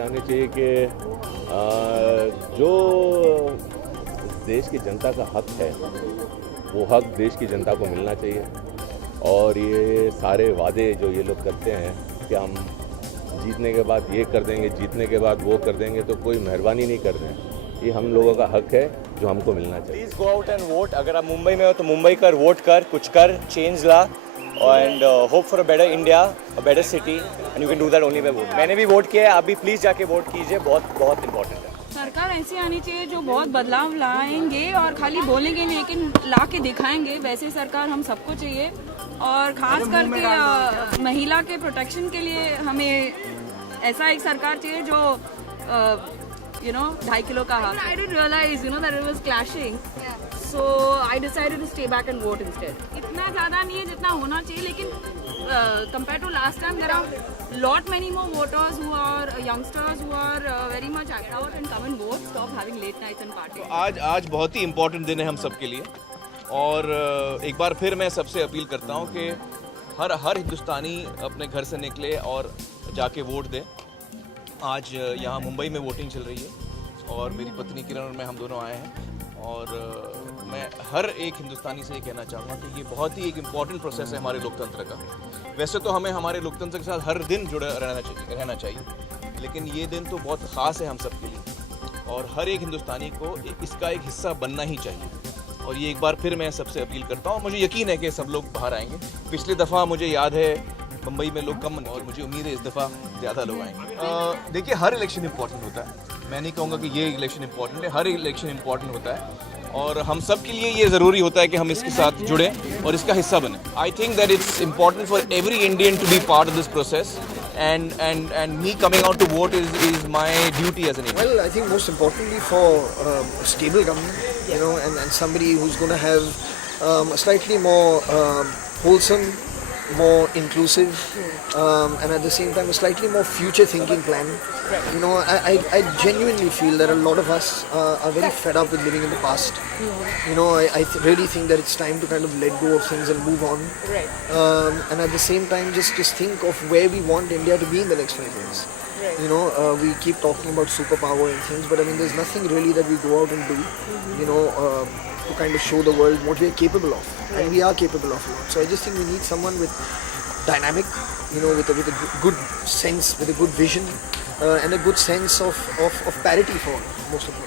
आनी चाहिए कि जो देश की जनता का हक है वो हक देश की जनता को मिलना चाहिए। और ये सारे वादे जो ये लोग करते हैं कि हम जीतने के बाद ये कर देंगे, जीतने के बाद वो कर देंगे, तो कोई मेहरबानी नहीं कर रहे हैं। ये हम लोगों का हक है जो हमको मिलना चाहिए। Please go out and vote. अगर आप मुंबई में हो तो मुंबई कर, वोट कर, कुछ कर, चेंज ला and hope for a better India, a better city, and you can do that only by vote. मैंने भी वोट किया है, आप भी प्लीज़ जाके वोट कीजिए, बहुत बहुत इंपॉर्टेंट है। सरकार ऐसी आनी चाहिए जो बहुत बदलाव लाएंगे और खाली बोलेंगे नहीं लेकिन ला के दिखाएंगे। वैसे सरकार हम सबको चाहिए और खास करके महिला के प्रोटेक्शन के लिए हमें ऐसा एक सरकार चाहिए जो 2.5 किलो का half. I didn't realise that it was clashing, so I decided to stay back and vote instead. इतना ज़्यादा नहीं है जितना होना चाहिए, लेकिन compared to last time there are lot many more voters who are youngsters who are very much active out and come and vote, stop having late nights and parties. आज बहुत ही इम्पोर्टेंट दिन है हम सब के लिए और एक बार फिर मैं सबसे अपील करता हूँ कि हर हिंदुस्तानी अपने घर से निकले और जाके वोट दे। आज यहाँ मुंबई में वोटिंग चल रही है और मेरी पत्नी किरण और मैं हम दोनों आए हैं और मैं हर एक हिंदुस्तानी से ये कहना चाहूँगा कि ये बहुत ही एक इम्पॉर्टेंट प्रोसेस है हमारे लोकतंत्र का। वैसे तो हमें हमारे लोकतंत्र के साथ हर दिन जुड़े रहना चाहिए, लेकिन ये दिन तो बहुत ख़ास है हम सब के लिए और हर एक हिंदुस्तानी को इसका एक हिस्सा बनना ही चाहिए। और ये एक बार फिर मैं सबसे अपील करता हूँ। मुझे यकीन है कि सब लोग बाहर आएंगे। पिछली दफ़ा मुझे याद है मुंबई में लोग कम और मुझे उम्मीद है इस दफ़ा ज़्यादा लोग आएंगे। देखिए, हर इलेक्शन इंपॉर्टेंट होता है। मैं नहीं कहूँगा कि ये इलेक्शन इंपॉर्टेंट है, हर इलेक्शन इंपॉर्टेंट होता है और हम सब के लिए ये ज़रूरी होता है कि हम इसके साथ जुड़ें और इसका हिस्सा बने। I think that it's important for every Indian to be part of this process and me coming out to vote is my duty as an Indian. Well, I think most importantly for a stable government, and somebody who's going to have a slightly more wholesome, more inclusive, and at the same time a slightly more future-thinking plan. I genuinely feel that a lot of us are very fed up with living in the past. I really think that it's time to kind of let go of things and move on. And at the same time, just think of where we want India to be in the next 5 years. We keep talking about superpower and things, but I mean, there's nothing really that we go out and do. To kind of show the world what we are capable of, and we are capable of a lot. So I just think we need someone with dynamic, with a good sense, with a good vision, and a good sense of parity for most of them.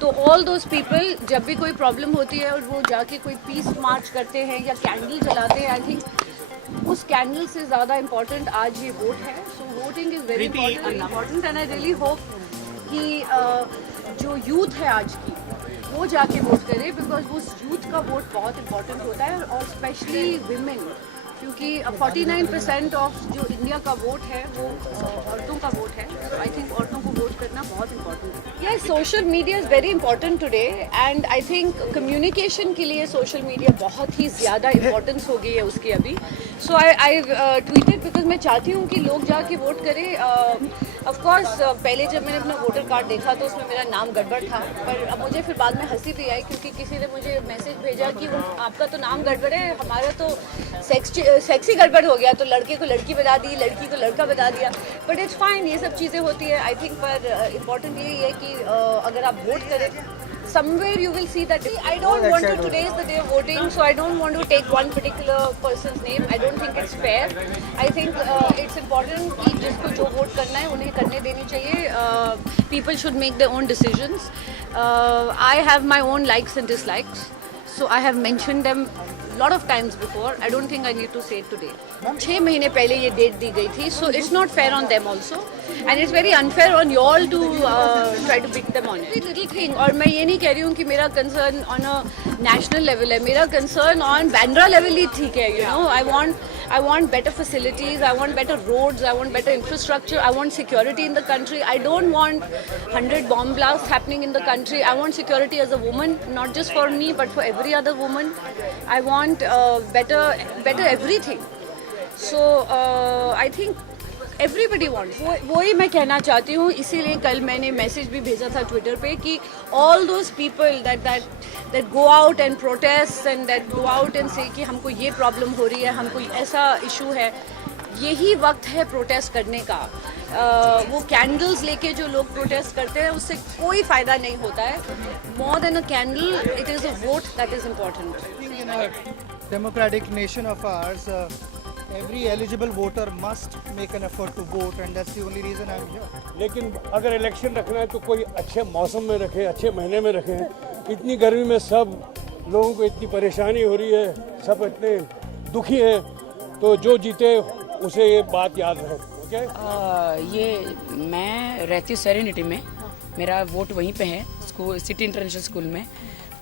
तो all those people जब भी कोई problem होती है और वो जाके कोई पीस मार्च करते हैं या कैंडल जलाते हैं, आई थिंक उस कैंडल से ज़्यादा इम्पोर्टेंट आज ये वोट है। So voting is very important and I really hope कि जो यूथ है आज की वो जाके वोट करे, बिकॉज वो यूथ का वोट बहुत इंपॉर्टेंट होता है और स्पेशली विमेन, क्योंकि 49% ऑफ जो इंडिया का वोट है वो औरतों का वोट है। तो आई थिंक औरतों को वोट करना बहुत इंपॉर्टेंट है। Yes, social media is very important today and I think communication के लिए सोशल मीडिया बहुत ही ज़्यादा इंपॉर्टेंस हो गई है उसकी अभी। सो आई ट्वीटेड बिकॉज मैं चाहती हूँ कि लोग जाके वोट करें। ऑफकोर्स पहले जब मैंने अपना वोटर कार्ड देखा तो उसमें मेरा नाम गड़बड़ था, पर अब मुझे फिर बाद में हंसी भी आई क्योंकि किसी ने मुझे मैसेज भेजा कि आपका तो नाम गड़बड़ है, हमारा तो सेक्स ही गड़बड़ हो गया, तो लड़के को लड़की बता दी, लड़की को लड़का बता दिया। बट इट्स फाइन, ये सब चीज़ें होती है आई थिंक। पर इम्पॉर्टेंट यही है कि अगर आप वोट करें, somewhere you will see that. I don't want to, today is the day of voting, so I don't want to take one particular person's name. I don't think it's fair. I think it's important कि जिसको जो vote करना है उन्हें करने देनी चाहिए. People should make their own decisions. I have my own likes and dislikes, so I have mentioned them lot of times before. I don't think I need to say it today. 6 महीने पहले ये date दी गई थी, so it's not fair on them also, and it's very unfair on you all to try to pick them on it. Very little thing, और मैं ये नहीं कह रही हूँ कि मेरा concern on a national level है, मेरा concern on Bandra level ही ठीक है, I want better facilities, I want better roads, I want better infrastructure, I want security in the country. I don't want 100 bomb blasts happening in the country. I want security as a woman, not just for me but for every other woman. I want better everything. So I think everybody wants. वही मैं कहना चाहती हूँ, इसीलिए कल मैंने message भी भेजा था ट्विटर पे कि all those people that go out and protest and that go out and say कि हमको ये प्रॉब्लम हो रही है, हमको ऐसा इशू है, यही वक्त है प्रोटेस्ट करने का। वो कैंडल्स लेके जो लोग प्रोटेस्ट करते हैं उससे कोई फ़ायदा नहीं होता है। More than a candle, it is a vote that is important. In a democratic nation of ours, every eligible voter must make an effort to vote, and that's the only reason I'm here. लेकिन अगर election रखना है तो कोई अच्छे मौसम में रखें, अच्छे महीने में रखें। इतनी गर्मी में सब लोगों को इतनी परेशानी हो रही है, सब इतने दुखी हैं, तो जो जीते उसे ये बात याद रहे। ओके? ये मैं रहती हूँ सेरेनिटी में, मेरा वोट वहीं पे है, स्कूल सिटी इंटरनेशनल स्कूल में।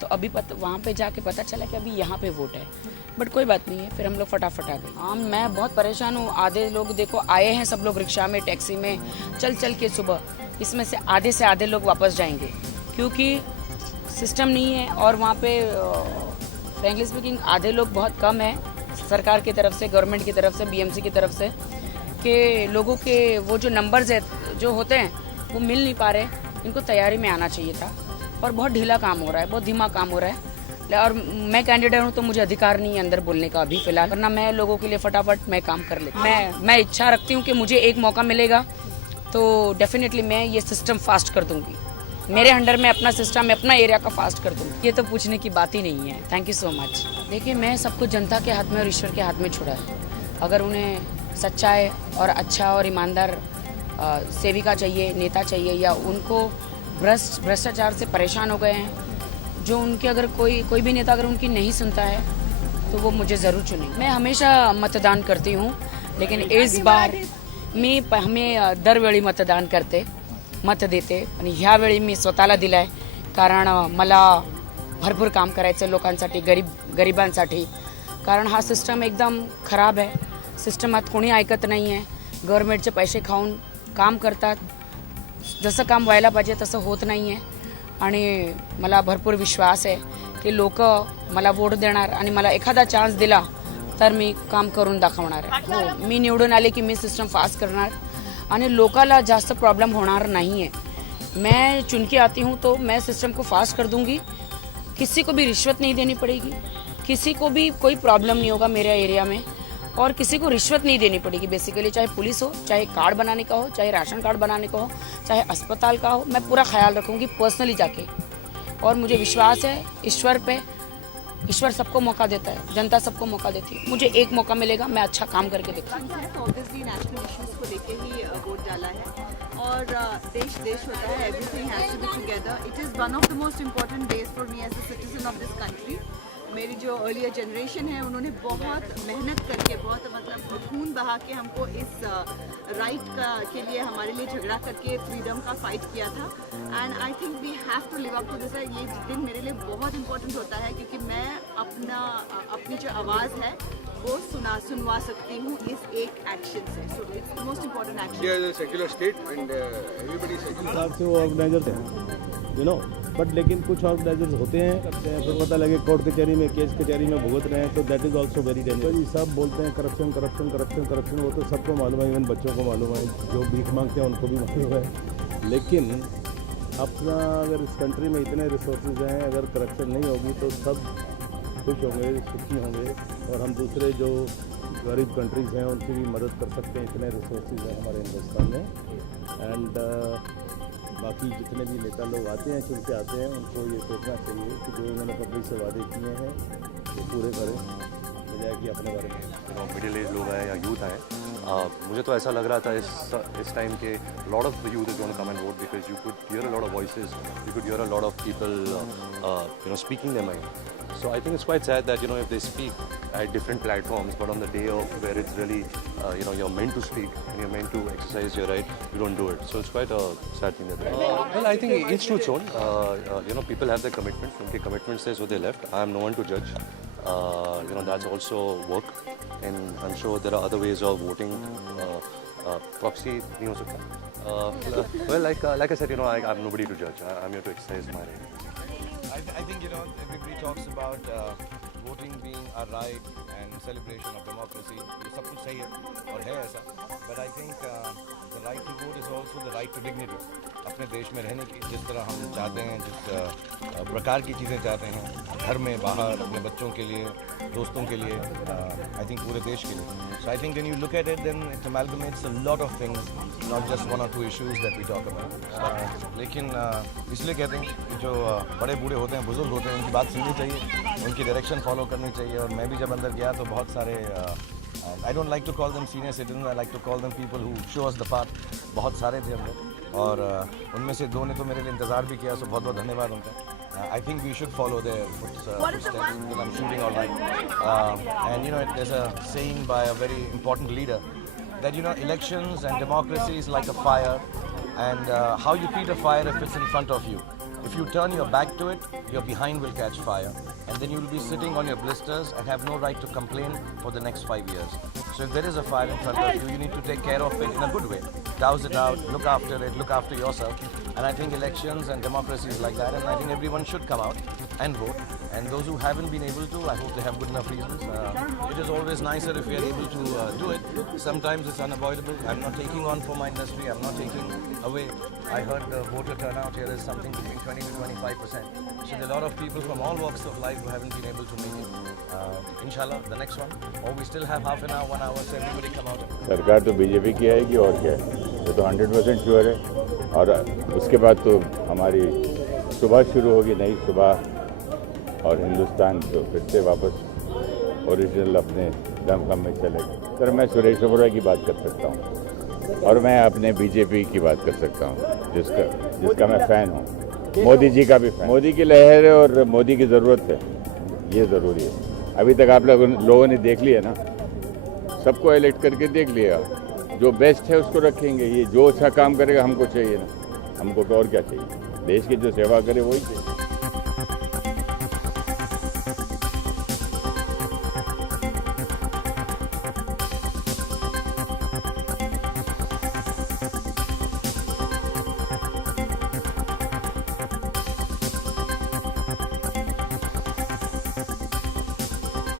तो अभी वहाँ पे जाके पता चला कि अभी यहाँ पे वोट है, बट कोई बात नहीं है, फिर हम लोग फटाफट आ गए। हाँ, मैं बहुत परेशान हूँ। आधे लोग देखो आए हैं, सब लोग रिक्शा में, टैक्सी में चल के सुबह, इसमें से आधे लोग वापस जाएंगे क्योंकि सिस्टम नहीं है। और वहाँ पे फ्रैंकली स्पीकिंग आधे लोग बहुत कम है, सरकार की तरफ से, गवर्नमेंट की तरफ से, बीएमसी की तरफ से, कि लोगों के वो जो नंबर्स है जो होते हैं वो मिल नहीं पा रहे। इनको तैयारी में आना चाहिए था और बहुत ढीला काम हो रहा है, बहुत धीमा काम हो रहा है। और मैं कैंडिडेट हूँ तो मुझे अधिकार नहीं है अंदर बोलने का अभी फिलहाल, वरना मैं लोगों के लिए फटाफट मैं काम कर लेती। मैं इच्छा रखती हूँ कि मुझे एक मौका मिलेगा तो डेफिनेटली मैं ये सिस्टम फास्ट कर दूंगी। मेरे अंडर में अपना सिस्टम, मैं अपना एरिया का फास्ट कर दूंगी। ये तो पूछने की बात ही नहीं है। Thank you so much. देखिए, मैं सबको जनता के हाथ में और ईश्वर के हाथ में छोड़ा है। अगर उन्हें सच्चाई और अच्छा और ईमानदार सेविका चाहिए, नेता चाहिए, या उनको भ्रष्टाचार से परेशान हो गए हैं, जो उनके अगर कोई भी नेता अगर उनकी नहीं सुनता है तो वो मुझे ज़रूर चुने। मैं हमेशा मतदान करती हूँ, लेकिन इस बार हमें दरवेळी मतदान करते, मत देते, आणि ह्यावेळी मी स्वतःला दिलाय, कारण मला भरपूर काम करायचं लोकांसाठी, गरिबांसाठी। कारण हा सिस्टम एकदम खराब आहे। सिस्टमात कोणी ऐकत नाही आहे, गव्हर्नमेंटचे पैसे खाऊन काम करतात, जसं काम व्हायला पाहिजे तसं होत नाही आहे। आणि मला भरपूर विश्वास आहे की लोक मला वोट देणार आणि मला एखादा चान्स दिला तर मी काम करून दाखवणार आहे। हो, मी निवडून आले की मी सिस्टम फास्ट करणार आणि लोकाला जास्त प्रॉब्लम होणार नाही है। मैं चुन के आती हूँ तो मैं सिस्टम को फास्ट कर दूंगी, किसी को भी रिश्वत नहीं देनी पड़ेगी, किसी को भी कोई प्रॉब्लम नहीं होगा मेरे एरिया में, और किसी को रिश्वत नहीं देनी पड़ेगी बेसिकली। चाहे पुलिस हो, चाहे कार्ड बनाने का हो, चाहे राशन कार्ड बनाने का हो, चाहे अस्पताल का हो, मैं पूरा ख्याल रखूँगी पर्सनली जाके। और मुझे विश्वास है ईश्वर पे, ईश्वर सबको मौका देता है, जनता सबको मौका देती है। मुझे एक मौका मिलेगा, मैं अच्छा काम करके दिखाऊंगी। ऑब्वियसली नेशनल इश्यूज को लेके ही वोट डाला है, और देश होता है, everything has to be together. It is one of the most important days for me as a citizen of this country. मेरी जो अर्लियर जनरेशन है उन्होंने बहुत मेहनत करके, बहुत मतलब खून बहा के हमको इस राइट के लिए, हमारे लिए झगड़ा करके फ्रीडम का फाइट किया था। And I think we have to live up to this. ये दिन मेरे लिए बहुत इंपॉर्टेंट होता है क्योंकि मैं अपनी जो आवाज़ है वो सुनवा सकती हूँ इस एक एक्शन से। So it's the most important action. India is a secular state and everybody is secular. हिसाब से वो ऑर्गेनाइजर थे, बट लेकिन कुछ ऑर्गेनाइजर्स होते हैं, करते हैं, फिर पता लगे कोर्ट कचहरी में, केस कचहरी में भुगत रहे हैं, तो that is also very dangerous. सब बोलते हैं करप्शन करप्शन करप्शन करप्शन, वो तो सबको मालूम है, इवन बच्चों को मालूम है, जो भीख मांगते हैं उनको भी मालूम है। लेकिन अपना अगर इस कंट्री में इतने रिसोर्सेज हैं, अगर करप्शन नहीं होगी तो सब खुश होंगे, सुखी होंगे, और हम दूसरे जो गरीब कंट्रीज़ हैं उनकी भी मदद कर सकते हैं। इतने रिसोर्सेज हैं हमारे हिंदुस्तान में। एंड बाकी जितने भी नेता लोग आते हैं, चुन के आते हैं, उनको ये सोचना चाहिए कि जो उन्होंने पब्लिक से वादे किए हैं वो पूरे करें, बजाय कि अपने बारे में। मिडिल एज लोग आए या यूथ आए, मुझे तो ऐसा लग रहा था इस टाइम के lot of the youth is gonna come and vote, because you could hear a lot of voices, you could hear a lot of people speaking their mind. So I think it's quite sad that if they speak at different platforms, but on the day of where it's really you're meant to speak and you're meant to exercise your right, you don't do it. So it's quite a sad thing that. Well, I think each to its own. People have their commitment. Unke commitment says so they left. I am no one to judge. That's also work, and I'm sure there are other ways of voting. Proxy nahi ho sakta. Well, like I said, I'm nobody to judge. I'm here to exercise my right. I think everybody talks about voting being a right and celebration of democracy, ये सब कुछ सही है और है ऐसा, but I think the right to vote is also the right to dignity, अपने देश में रहने की जिस तरह हम चाहते हैं, जिस प्रकार की चीज़ें चाहते हैं, घर में बाहर, अपने बच्चों के लिए, दोस्तों के लिए, आई थिंक पूरे देश के लिए. So I think when you look at it then it amalgamates a lot of things, not just 1 or 2 issues that we talk about. लेकिन इसलिए कहते हैं कि जो बड़े बूढ़े होते हैं, बुजुर्ग होते हैं, उनकी बात सुननी चाहिए, उनकी डायरेक्शन फॉलो करनी चाहिए. और मैं भी जब अंदर गया तो बहुत सारे I don't like to call them senior citizen, I like to call them people who show us the path. बहुत सारे थे अंदर और उनमें से 2 ने तो मेरे लिए इंतज़ार भी किया, सो बहुत बहुत धन्यवाद उनका. I think we should follow their footsteps because I'm shooting all right. And you know, there's a saying by a very important leader that you know, elections and democracy is like a fire, and how you treat a fire if it's in front of you. If you turn your back to it, your behind will catch fire, and then you will be sitting on your blisters and have no right to complain for the next 5 years. So if there is a fire in front of you, you need to take care of it in a good way. Douse it out, look after it, look after yourself. And I think elections and democracy is like that, and I think everyone should come out and vote. And those who haven't been able to, I hope they have good enough reasons. It is always nicer if we are able to do it. Sometimes it's unavoidable. I'm not taking on for my industry. I'm not taking away. I heard the voter turnout here is something between 20 to 25%. So there are a lot of people from all walks of life who haven't been able to make it. Inshallah, the next one. Or we still have half an hour, 1 hour, so everybody come out. सरकार तो BJP की आएगी और क्या है, ये तो 100% sure है. और उसके बाद तो हमारी सुबह शुरू होगी, नई सुबह, और हिंदुस्तान तो फिर से वापस ओरिजिनल अपने दमखम में चलेगा. सर, मैं सुरेश ओबरॉय की बात कर सकता हूँ और मैं अपने बीजेपी की बात कर सकता हूँ, जिसका मैं फ़ैन हूँ. मोदी जी का भी फ़ैन. मोदी की लहर है और मोदी की ज़रूरत है, ये ज़रूरी है. अभी तक आप लोगों ने देख लिया ना, सबको इलेक्ट करके देख लिया. जो बेस्ट है उसको रखेंगे. ये जो अच्छा काम करेगा हमको चाहिए ना, हमको तो और क्या चाहिए. देश की जो सेवा करे वही चाहिए.